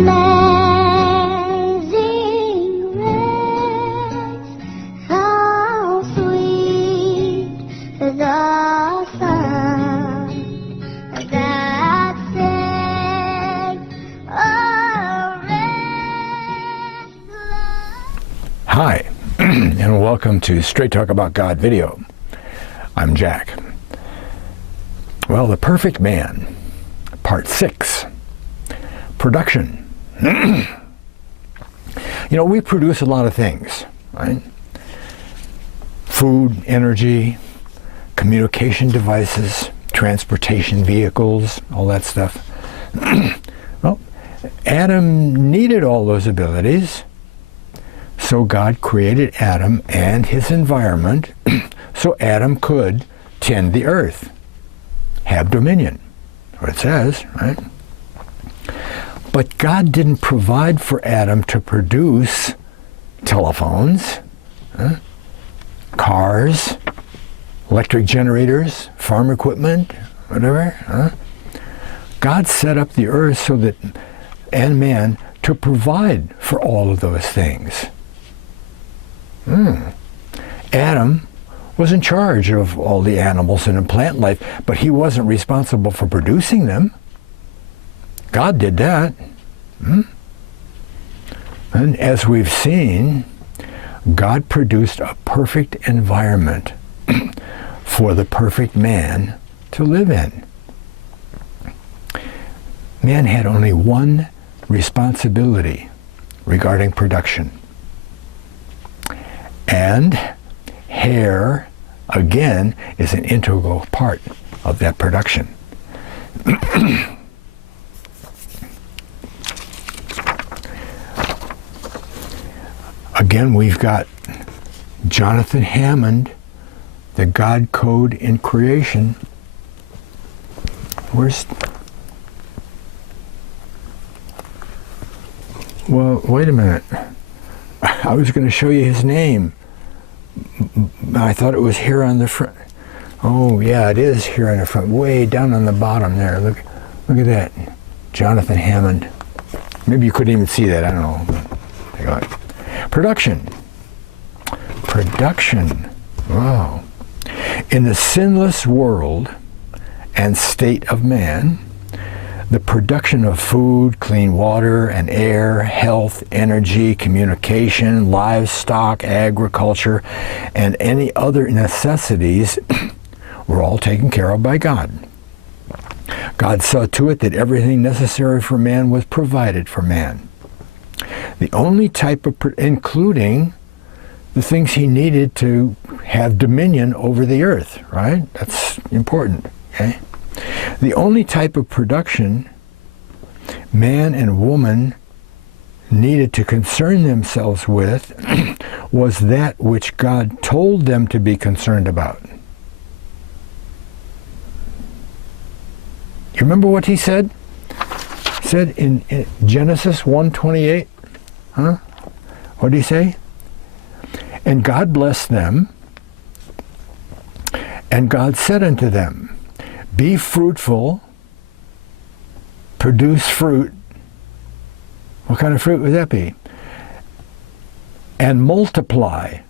Amazing grace, how sweet the sound that saved a wretch like. Hi, and welcome to Straight Talk About God video. I'm Jack. Well, the perfect man, part 6, production. You know, we produce a lot of things, right? Food, energy, communication devices, transportation vehicles, all that stuff. Well, Adam needed all those abilities, so God created Adam and his environment so Adam could tend the earth, have dominion, what it says, right? But God didn't provide for Adam to produce telephones, cars, electric generators, farm equipment, whatever. God set up the earth so that, and man, to provide for all of those things. Adam was in charge of all the animals and plant life, but he wasn't responsible for producing them. God did that. And as we've seen, God produced a perfect environment for the perfect man to live in. Man had only one responsibility regarding production. And hair, again, is an integral part of that production. Again, we've got Jonathan Hammond, the God code in creation. Well, wait a minute. I was going to show you his name. I thought it was here on the front. Oh, yeah, it is here on the front, way down on the bottom there. Look at that. Jonathan Hammond. Maybe you couldn't even see that. I don't know. Take a look. Production. Wow. In the sinless world and state of man, the production of food, clean water and air, health, energy, communication, livestock, agriculture, and any other necessities were all taken care of by God. God saw to it that everything necessary for man was provided for man. The only type of, including the things he needed to have dominion over the earth, right? That's important, okay? The only type of production man and woman needed to concern themselves with was that which God told them to be concerned about. You remember what he said? He said in Genesis 1:28, what did he say? And God blessed them, and God said unto them, be fruitful, produce fruit. What kind of fruit would that be? And multiply.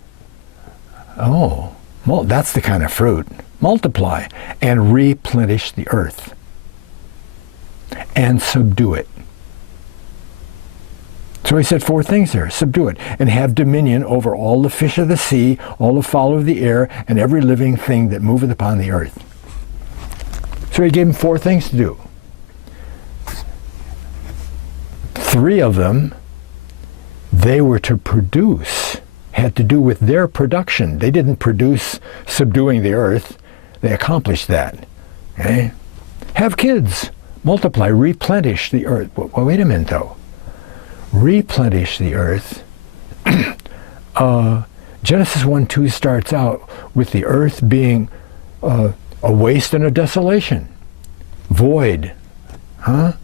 Oh, that's the kind of fruit. Multiply and replenish the earth and subdue it. So he said 4 things there. Subdue it and have dominion over all the fish of the sea, all the fowl of the air, and every living thing that moveth upon the earth. So he gave them 4 things to do. 3 of them, they were to produce, had to do with their production. They didn't produce subduing the earth. They accomplished that. Okay? Have kids, multiply, replenish the earth. Well, wait a minute though. Replenish the earth. Genesis 1:2 starts out with the earth being a waste and a desolation, void, But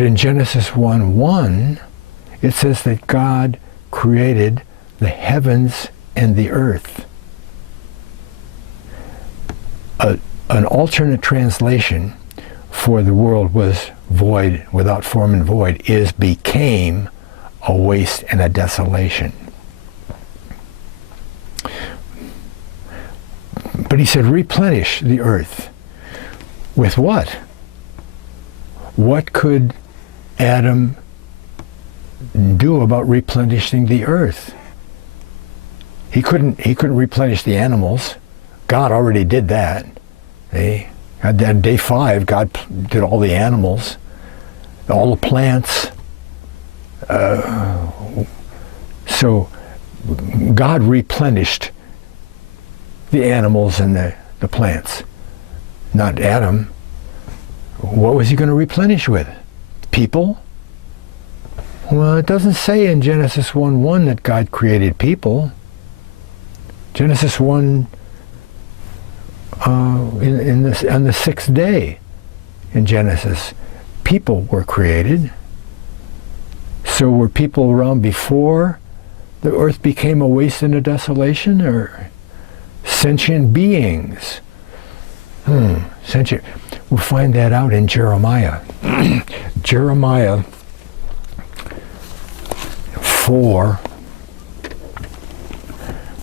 in Genesis 1:1, it says that God created the heavens and the earth. An alternate translation for the world was void, without form and void, is became a waste and a desolation. But he said, replenish the earth. With what? What could Adam do about replenishing the earth? He couldn't replenish the animals. God already did that. On day 5, God did all the animals, all the plants. So God replenished the animals and the plants, not Adam. What was he going to replenish with? People? Well, it doesn't say in Genesis 1:1 that God created people. Genesis 1, on the 6th day in Genesis, people were created. So were people around before the earth became a waste and a desolation, or sentient beings? Sentient. We'll find that out in Jeremiah. Jeremiah 4,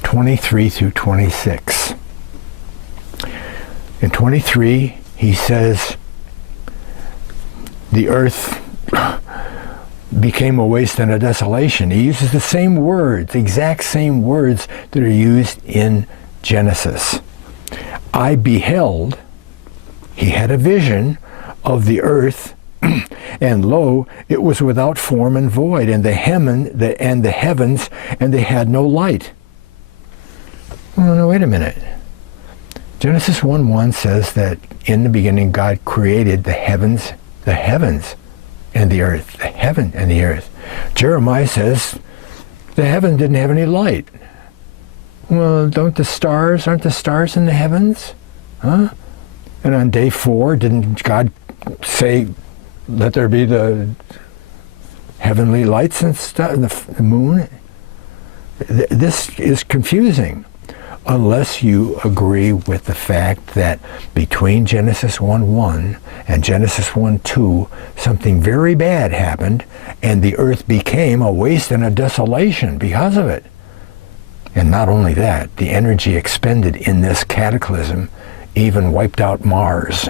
23 through 26. In 23, he says, the earth became a waste and a desolation. He uses the same words, exact same words that are used in Genesis. I beheld, he had a vision of the earth, and lo, it was without form and void, and the heavens, and they had no light. Well, no, wait a minute. Genesis 1:1 says that in the beginning God created the heavens and the earth, the heaven and the earth. Jeremiah says the heaven didn't have any light. Well, aren't the stars in the heavens? Huh? And on day 4, didn't God say, let there be the heavenly lights and stuff, the moon? This is confusing, unless you agree with the fact that between Genesis 1:1 and Genesis 1:2, something very bad happened, and the earth became a waste and a desolation because of it. And not only that, the energy expended in this cataclysm even wiped out Mars.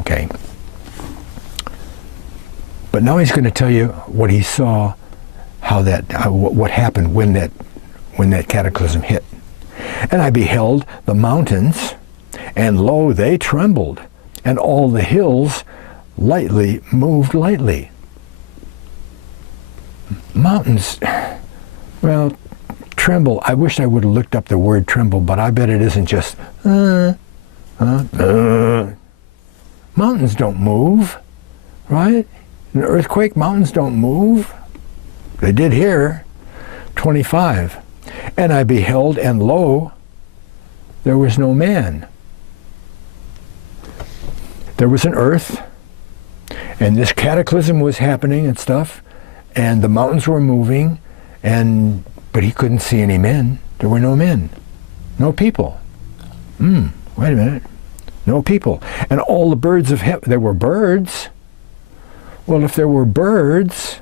Okay. But now he's going to tell you what he saw, what happened when that cataclysm hit. And I beheld the mountains, and lo, they trembled, and all the hills moved lightly. Mountains, well, tremble. I wish I would have looked up the word tremble, but I bet it isn't just, Mountains don't move, right? In an earthquake, mountains don't move. They did here. 25. And I beheld, and lo, there was no man. There was an earth, and this cataclysm was happening and stuff, and the mountains were moving, but he couldn't see any men. There were no men. No people. Wait a minute. No people. And all the birds of heaven, there were birds. Well, if there were birds,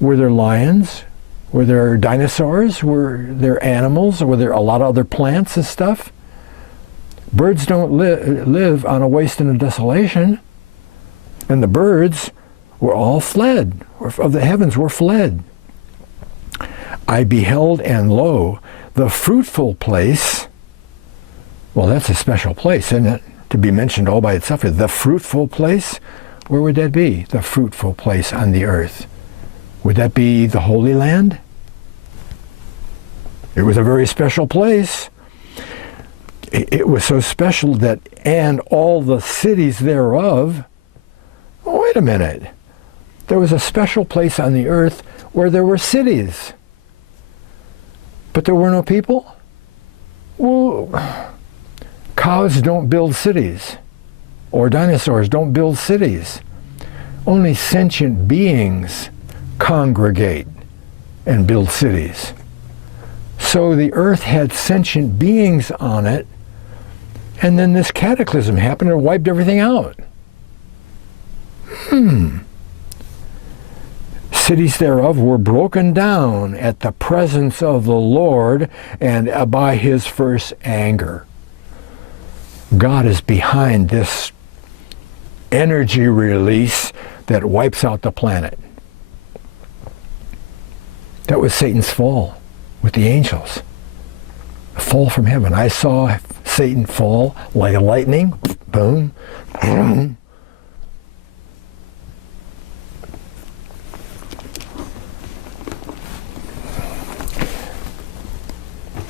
were there lions? Were there dinosaurs? Were there animals? Were there a lot of other plants and stuff? Birds don't live on a waste and a desolation. And the birds were all fled, of the heavens were fled. I beheld, and lo, the fruitful place. Well, that's a special place, isn't it? To be mentioned all by itself. The fruitful place? Where would that be? The fruitful place on the earth. Would that be the Holy Land? It was a very special place. It was so special that, and all the cities thereof. Oh, wait a minute. There was a special place on the earth where there were cities. But there were no people? Well, cows don't build cities. Or dinosaurs don't build cities. Only sentient beings congregate and build cities. So the earth had sentient beings on it, And then this cataclysm happened and wiped everything out. Cities thereof were broken down at the presence of the Lord and by his first anger. God is behind this energy release that wipes out the planet. That was Satan's fall with the angels. A fall from heaven. I saw Satan fall like a lightning. Boom. Boom.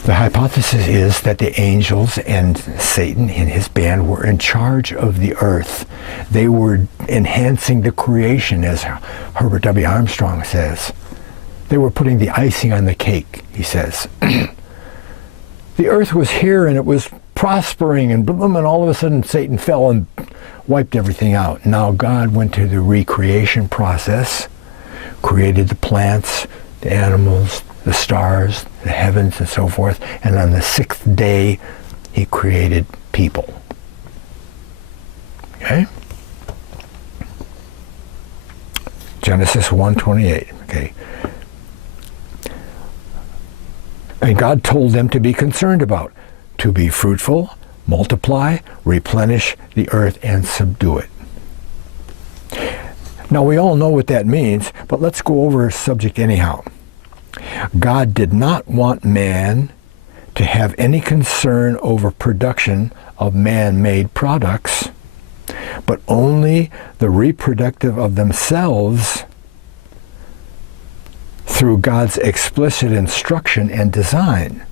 The hypothesis is that the angels and Satan and his band were in charge of the earth. They were enhancing the creation, as Herbert W. Armstrong says. They were putting the icing on the cake, he says. The earth was here and it was prospering, and boom, and all of a sudden Satan fell and wiped everything out. Now God went to the recreation process, created the plants, the animals, the stars, the heavens, and so forth. And on the sixth day, he created people. Okay? Genesis 1:28. Okay. And God told them to be concerned about, to be fruitful, multiply, replenish the earth, and subdue it. Now, we all know what that means, but let's go over a subject anyhow. God did not want man to have any concern over production of man-made products, but only the reproductive of themselves through God's explicit instruction and design.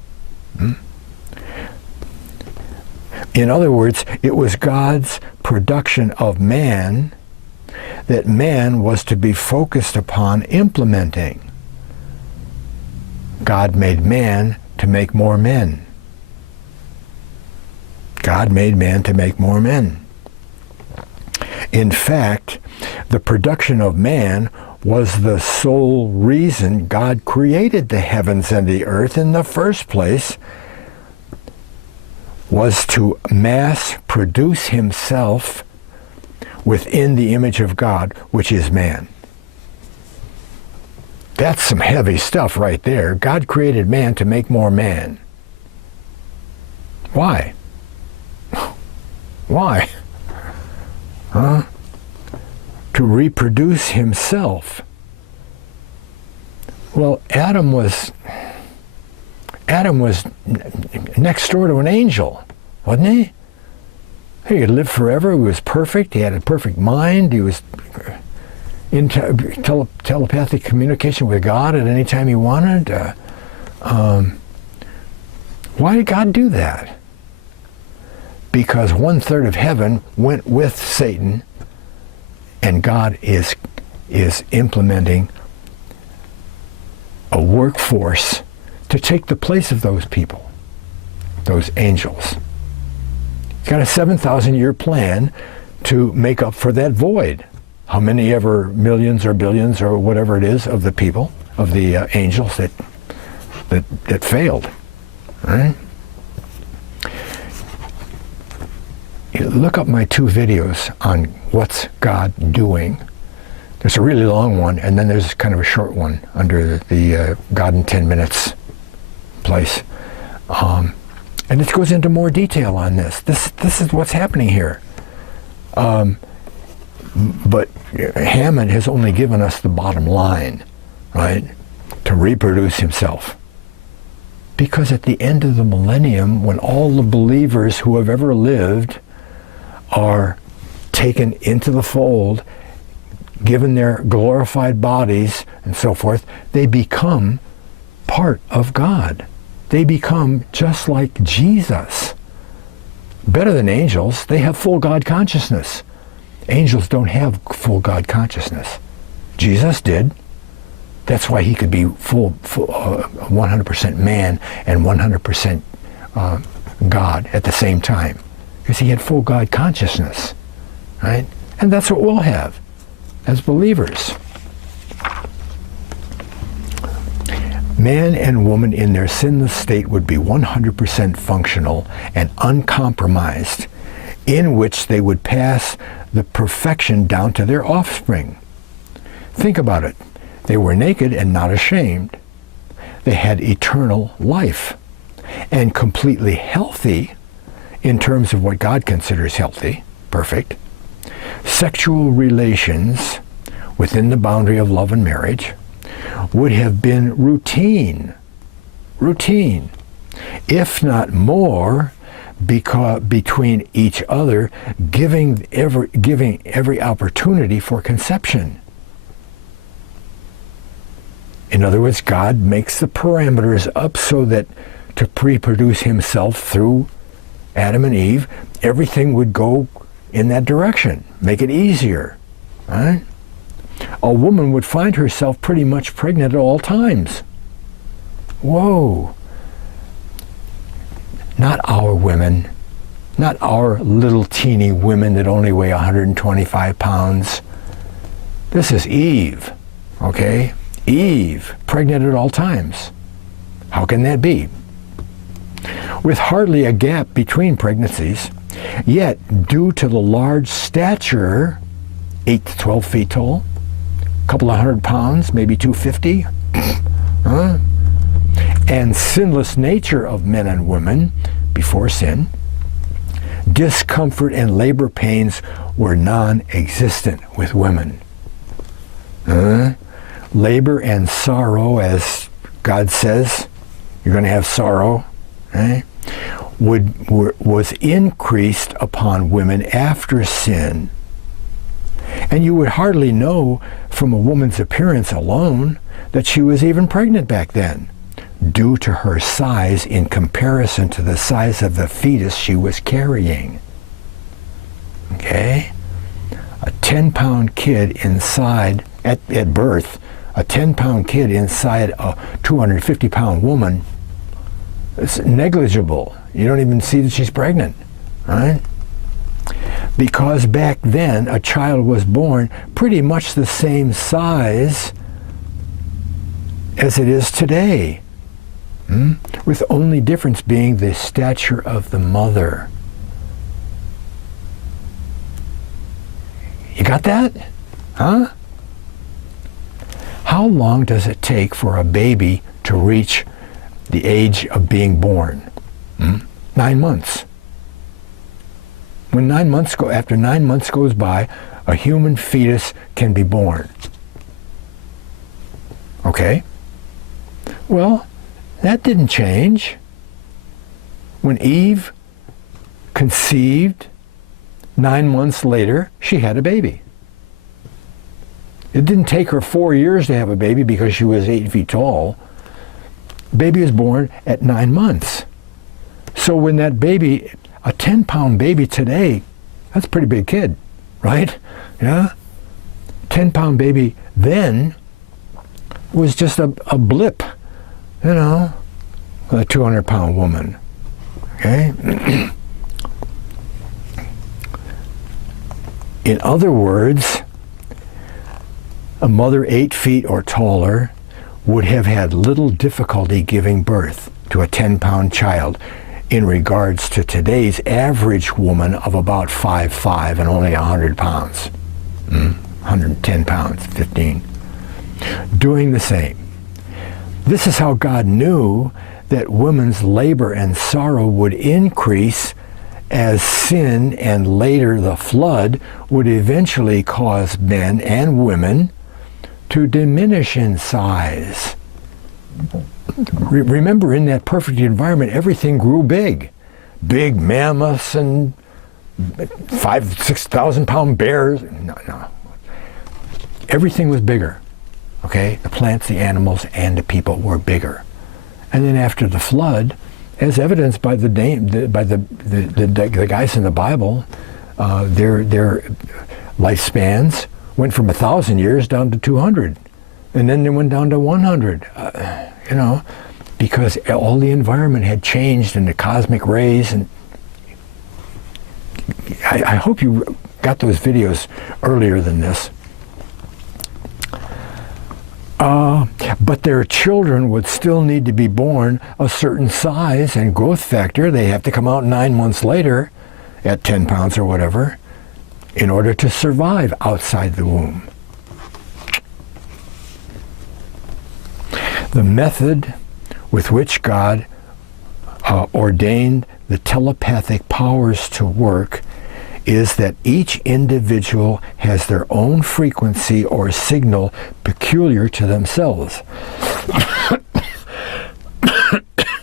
In other words, it was God's production of man that man was to be focused upon implementing. God made man to make more men. God made man to make more men. In fact, the production of man was the sole reason God created the heavens and the earth in the first place, was to mass produce himself within the image of God, which is man. That's some heavy stuff right there. God created man to make more man. Why? Why? Huh? To reproduce himself. Well, Adam was next door to an angel, wasn't he? He had lived forever. He was perfect. He had a perfect mind. He was in telepathic communication with God at any time he wanted. Why did God do that? Because 1/3 of heaven went with Satan, and God is implementing a workforce to take the place of those people, those angels. He's got a 7,000-year plan to make up for that void. How many ever millions or billions or whatever it is of the people, of the angels that failed. Right? Look up my 2 videos on what's God doing. There's a really long one, and then there's kind of a short one under the God in 10 Minutes place. And it goes into more detail on this. This is what's happening here. But Hammond has only given us the bottom line, right? To reproduce himself. Because at the end of the millennium, when all the believers who have ever lived are taken into the fold, given their glorified bodies and so forth, they become part of God. They become just like Jesus. Better than angels, they have full God consciousness. Angels don't have full God consciousness. Jesus did. That's why he could be full 100% man and 100% God at the same time. Because he had full God consciousness, right? And that's what we'll have as believers. Man and woman in their sinless state would be 100% functional and uncompromised, in which they would pass the perfection down to their offspring. Think about it. They were naked and not ashamed. They had eternal life and completely healthy in terms of what God considers healthy, perfect, sexual relations within the boundary of love and marriage would have been routine, if not more, because between each other, giving every opportunity for conception. In other words, God makes the parameters up so that to reproduce himself through Adam and Eve, everything would go in that direction, make it easier, right? A woman would find herself pretty much pregnant at all times. Whoa. Not our women, not our little teeny women that only weigh 125 pounds. This is Eve, okay? Eve, pregnant at all times. How can that be? With hardly a gap between pregnancies, yet due to the large stature, 8 to 12 feet tall, a couple of 100 pounds, maybe 250, and sinless nature of men and women before sin, discomfort and labor pains were non-existent with women. Labor and sorrow, as God says, you're going to have sorrow, was increased upon women after sin. And you would hardly know from a woman's appearance alone that she was even pregnant back then, due to her size in comparison to the size of the fetus she was carrying. Okay? A 10-pound kid inside, at birth, a 10-pound kid inside a 250-pound woman, it's negligible. You don't even see that she's pregnant, right? Because back then, a child was born pretty much the same size as it is today, with only difference being the stature of the mother. You got that? Huh? How long does it take for a baby to reach the age of being born? 9 months. When after 9 months goes by, a human fetus can be born. Okay? Well, that didn't change. When Eve conceived, 9 months later, she had a baby. It didn't take her 4 years to have a baby because she was 8 feet tall. Baby was born at 9 months. So when that baby, a 10-pound baby today, that's a pretty big kid, right? Yeah? 10-pound baby then was just a blip, you know, with a 200-pound woman, okay? In other words, a mother 8 feet or taller would have had little difficulty giving birth to a 10-pound child in regards to today's average woman of about 5'5" and only 100 pounds. 110 pounds, 15. Doing the same. This is how God knew that women's labor and sorrow would increase as sin and later the flood would eventually cause men and women to diminish in size. Remember, in that perfect environment, everything grew big. Big mammoths and 5,000-6,000 pound bears. No. Everything was bigger. Okay? The plants, the animals, and the people were bigger. And then after the flood, as evidenced by the guys in the Bible, their lifespans went from 1,000 years down to 200, and then they went down to 100. Because all the environment had changed and the cosmic rays. And I hope you got those videos earlier than this. But their children would still need to be born a certain size and growth factor. They have to come out 9 months later at 10 pounds or whatever in order to survive outside the womb. The method with which God ordained the telepathic powers to work is that each individual has their own frequency or signal peculiar to themselves.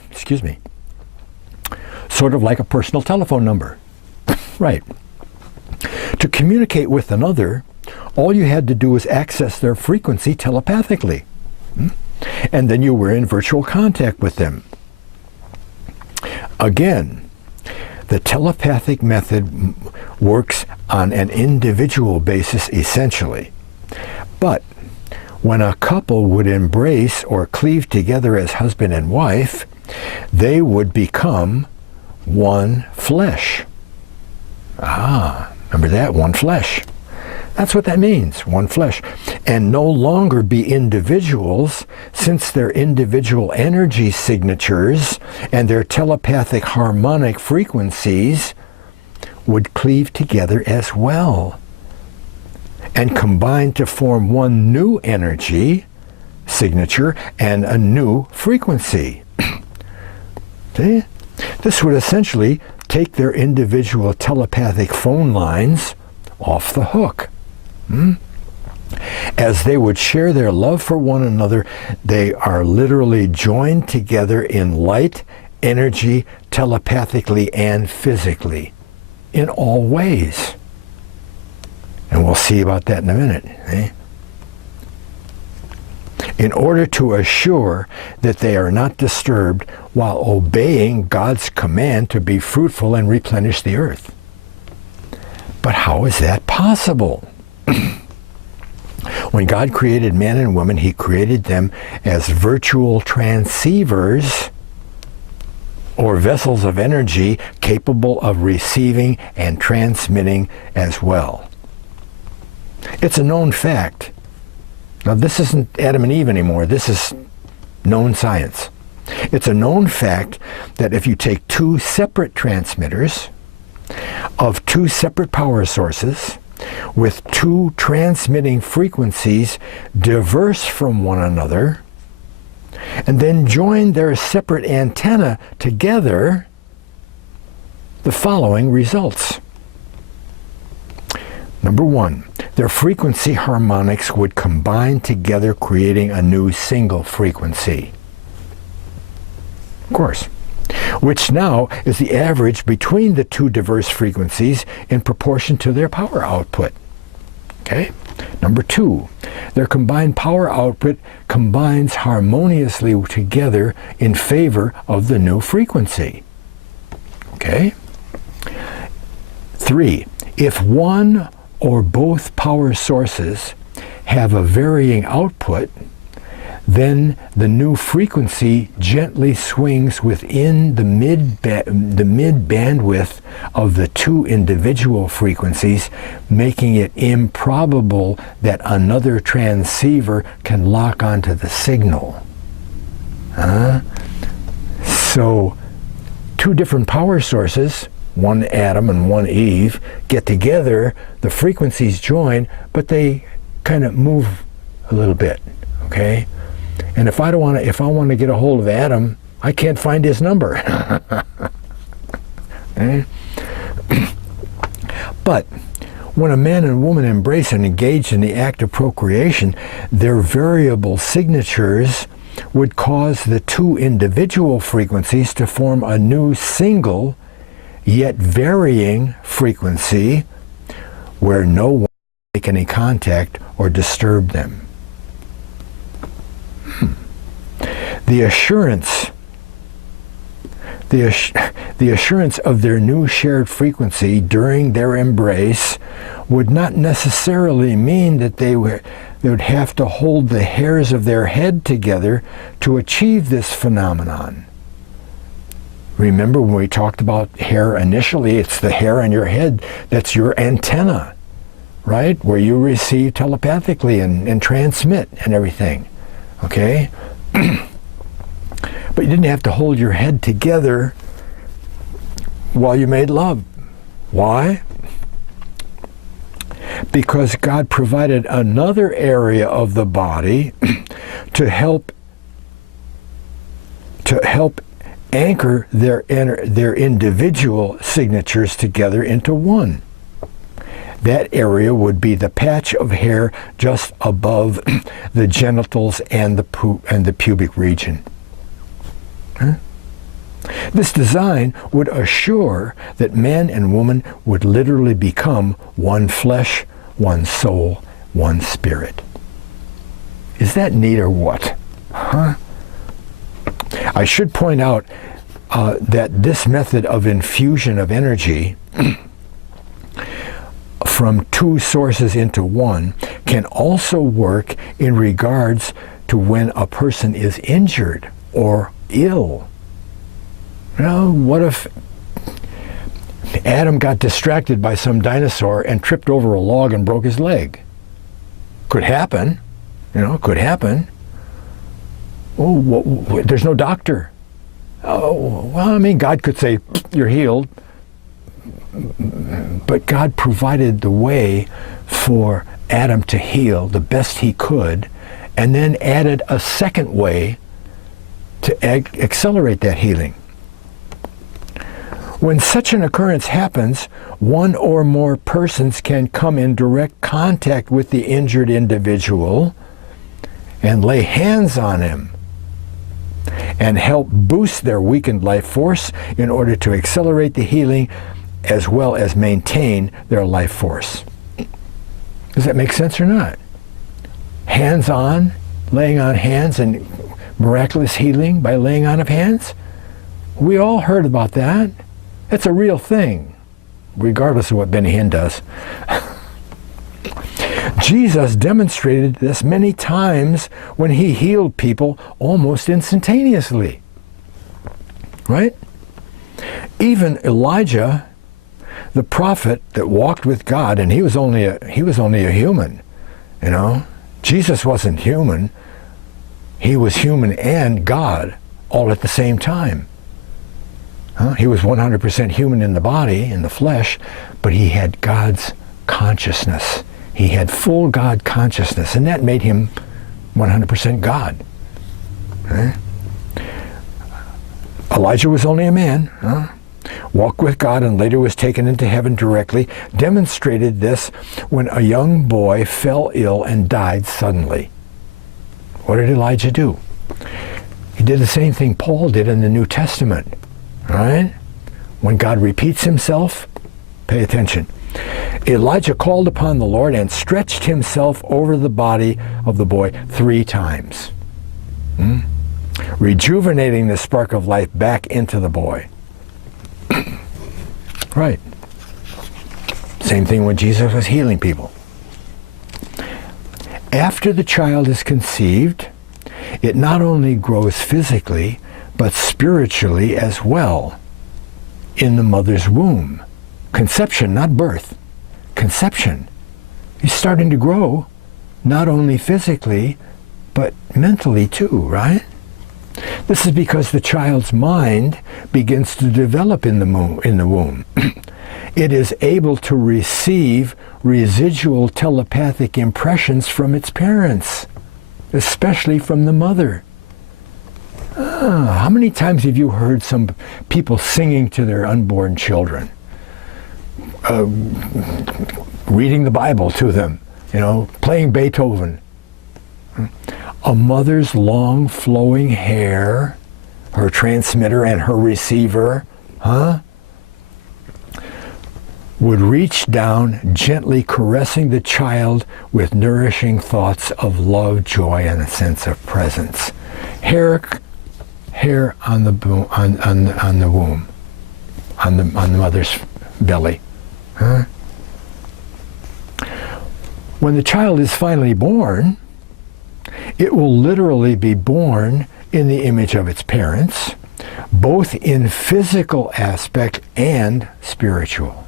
Excuse me. Sort of like a personal telephone number. Right. To communicate with another, all you had to do was access their frequency telepathically. And then you were in virtual contact with them. Again, the telepathic method works on an individual basis essentially. But when a couple would embrace or cleave together as husband and wife, they would become one flesh. Remember that? One flesh. That's what that means, one flesh. And no longer be individuals, since their individual energy signatures and their telepathic harmonic frequencies would cleave together as well and combine to form one new energy signature and a new frequency. See? This would essentially take their individual telepathic phone lines off the hook. As they would share their love for one another, they are literally joined together in light, energy, telepathically, and physically, in all ways. And we'll see about that in a minute. In order to assure that they are not disturbed while obeying God's command to be fruitful and replenish the earth. But how is that possible? When God created man and woman, he created them as virtual transceivers or vessels of energy capable of receiving and transmitting as well. It's a known fact. Now, this isn't Adam and Eve anymore. This is known science. It's a known fact that if you take two separate transmitters of two separate power sources with two transmitting frequencies diverse from one another, and then join their separate antenna together, the following results. Number one, their frequency harmonics would combine together, creating a new single frequency. Of course. Which now is the average between the two diverse frequencies in proportion to their power output. Okay? Number two, their combined power output combines harmoniously together in favor of the new frequency. Okay? Three, if one or both power sources have a varying output, then the new frequency gently swings within the mid bandwidth of the two individual frequencies, making it improbable that another transceiver can lock onto the signal. So, two different power sources, one Adam and one Eve, get together, the frequencies join, but they kind of move a little bit, okay? And if I want to get a hold of Adam, I can't find his number. But when a man and woman embrace and engage in the act of procreation, their variable signatures would cause the two individual frequencies to form a new single, yet varying frequency where no one can make any contact or disturb them. The assurance of their new shared frequency during their embrace would not necessarily mean that they would have to hold the hairs of their head together to achieve this phenomenon. Remember when we talked about hair initially, it's the hair on your head that's your antenna, right? Where you receive telepathically and transmit and everything. Okay? But you didn't have to hold your head together while you made love. Why? Because God provided another area of the body to help anchor their individual signatures together into one. That area would be the patch of hair just above the genitals and the pubic region. Huh? This design would assure that man and woman would literally become one flesh, one soul, one spirit. Is that neat or what? Huh? I should point out that this method of infusion of energy from two sources into one can also work in regards to when a person is injured or ill. Well, what if Adam got distracted by some dinosaur and tripped over a log and broke his leg? Could happen. Could happen. Oh, there's no doctor. Oh, well, God could say, you're healed. But God provided the way for Adam to heal the best he could, and then added a second way to accelerate that healing. When such an occurrence happens, one or more persons can come in direct contact with the injured individual and lay hands on him and help boost their weakened life force in order to accelerate the healing as well as maintain their life force. Does that make sense or not? Hands-on, laying on hands and miraculous healing by laying on of hands? We all heard about that. It's a real thing, regardless of what Benny Hinn does. Jesus demonstrated this many times when he healed people almost instantaneously. Right? Even Elijah, the prophet that walked with God, and he was only a human, Jesus wasn't human. He was human and God all at the same time. He was 100% human in the body, in the flesh, but he had God's consciousness. He had full God consciousness, and that made him 100% God. Elijah was only a man. Walked with God and later was taken into heaven directly. Demonstrated this when a young boy fell ill and died suddenly. What did Elijah do? He did the same thing Paul did in the New Testament. Right? When God repeats himself, pay attention. Elijah called upon the Lord and stretched himself over the body of the boy 3 times, rejuvenating the spark of life back into the boy. Right. Same thing when Jesus was healing people. After the child is conceived, it not only grows physically, but spiritually as well in the mother's womb. Conception, not birth. Conception. He's starting to grow, not only physically, but mentally too, right? This is because the child's mind begins to develop in the womb. It is able to receive residual telepathic impressions from its parents, especially from the mother. How many times have you heard some people singing to their unborn children? Reading the Bible to them, playing Beethoven. A mother's long flowing hair, her transmitter and her receiver, would reach down, gently caressing the child with nourishing thoughts of love, joy, and a sense of presence. Hair on the womb, on the mother's belly. When the child is finally born, it will literally be born in the image of its parents, both in physical aspect and spiritual.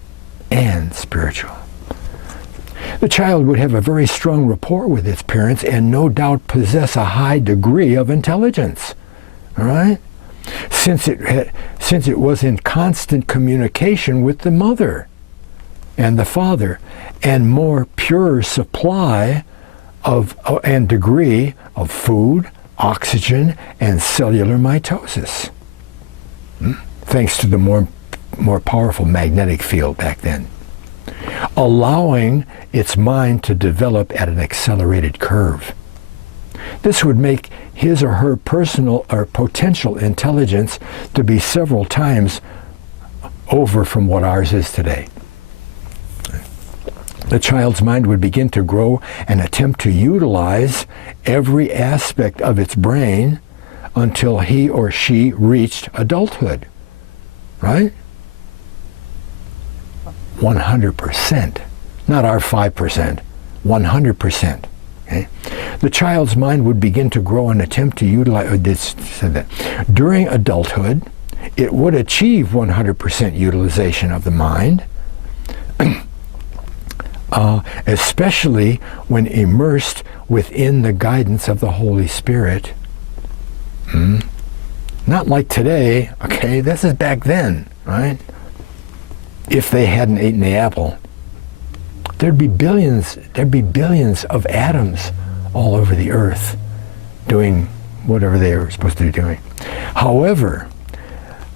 This The child would have a very strong rapport with its parents and no doubt possess a high degree of intelligence. All right? Since it was in constant communication with the mother and the father, and more pure supply of and degree of food, oxygen, and cellular mitosis. Thanks to the more powerful magnetic field back then, allowing its mind to develop at an accelerated curve. This would make his or her personal or potential intelligence to be several times over from what ours is today. The child's mind would begin to grow and attempt to utilize every aspect of its brain until he or she reached adulthood. Right? 100%. Not our 5%. 100%. Okay? The child's mind would begin to grow and attempt to utilize, during adulthood, it would achieve 100% utilization of the mind, especially when immersed within the guidance of the Holy Spirit. Not like today, okay? This is back then, right? If they hadn't eaten the apple, there'd be billions of atoms all over the earth doing whatever they were supposed to be doing. However,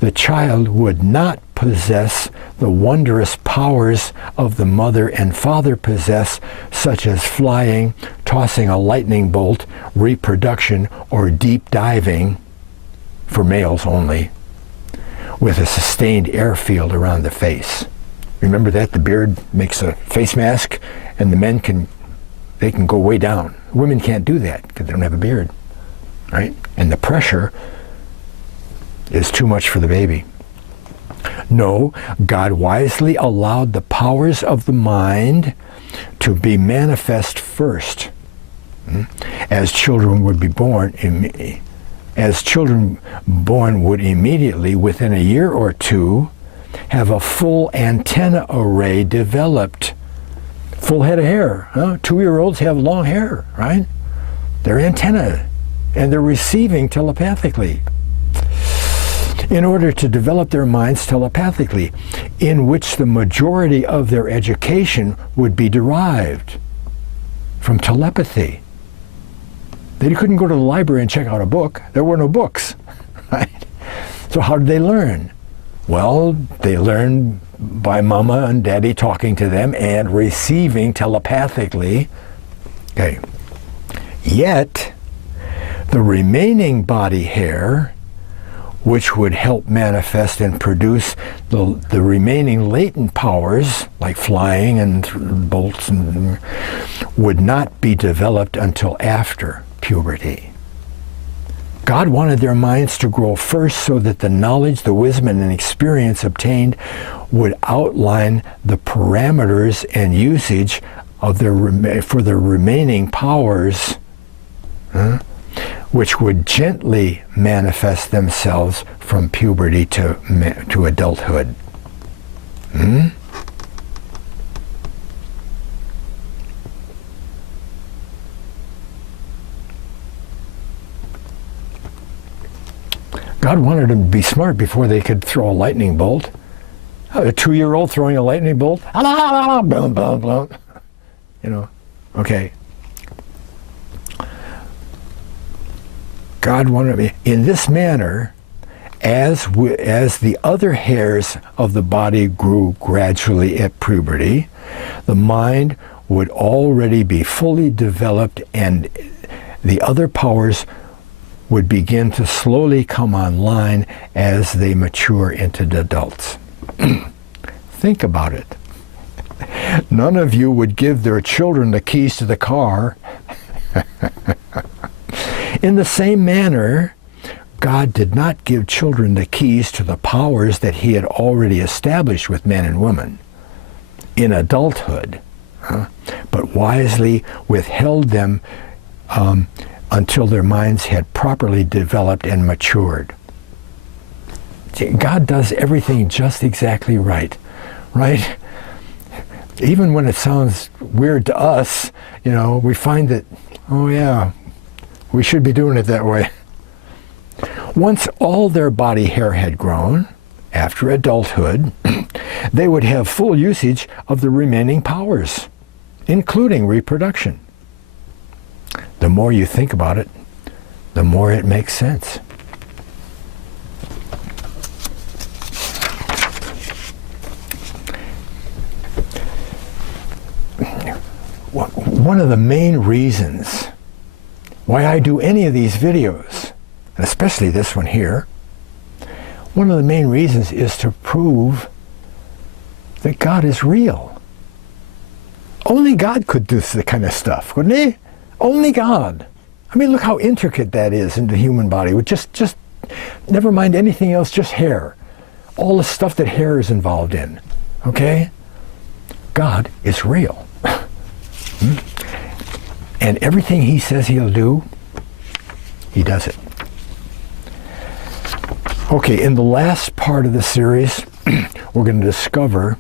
the child would not possess the wondrous powers of the mother and father possess, such as flying, tossing a lightning bolt, reproduction, or deep diving, for males only, with a sustained airfield around the face. Remember that? The beard makes a face mask, and the men can go way down. Women can't do that because they don't have a beard, right? And the pressure is too much for the baby. No, God wisely allowed the powers of the mind to be manifest first, as children would be born. As children born would immediately, within a year or two, have a full antenna array developed. Full head of hair. 2-year-olds have long hair, right? They're antenna, and they're receiving telepathically. In order to develop their minds telepathically, in which the majority of their education would be derived from telepathy. They couldn't go to the library and check out a book. There were no books, right? So how did they learn? Well, they learned by mama and daddy talking to them and receiving telepathically. Okay. Yet, the remaining body hair, which would help manifest and produce the remaining latent powers, like flying and bolts, would not be developed until after puberty. God wanted their minds to grow first so that the knowledge, the wisdom, and experience obtained would outline the parameters and usage of for the remaining powers, which would gently manifest themselves from puberty to adulthood. God wanted them to be smart before they could throw a lightning bolt. A 2-year-old throwing a lightning bolt, boom, boom, boom. Okay. God wanted me in this manner, as the other hairs of the body grew gradually at puberty, the mind would already be fully developed, and the other powers would begin to slowly come online as they mature into adults. Think about it. None of you would give their children the keys to the car. In the same manner, God did not give children the keys to the powers that he had already established with men and women in adulthood, but wisely withheld them until their minds had properly developed and matured. God does everything just exactly right, right? Even when it sounds weird to us, we find that, oh yeah, we should be doing it that way. Once all their body hair had grown, after adulthood, they would have full usage of the remaining powers, including reproduction. The more you think about it, the more it makes sense. One of the main reasons why I do any of these videos, and especially this one here, one of the main reasons is to prove that God is real. Only God could do this kind of stuff, couldn't he? Only God. I mean, look how intricate that is in the human body. With just never mind anything else, just hair. All the stuff that hair is involved in. Okay? God is real. And everything he says he'll do, he does it. Okay, in the last part of the series, we're going to discover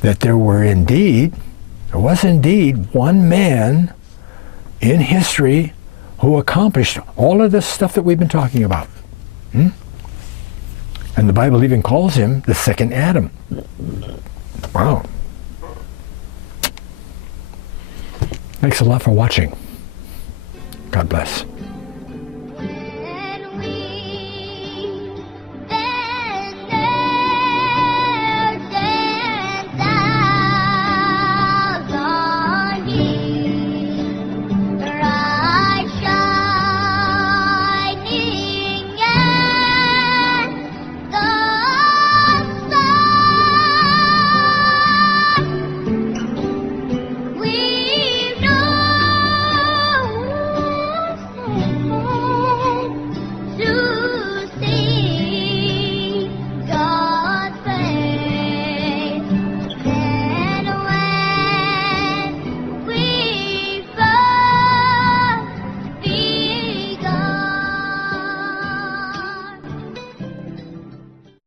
that there was indeed one man in history who accomplished all of this stuff that we've been talking about. And the Bible even calls him the second Adam. Wow. Thanks a lot for watching. God bless.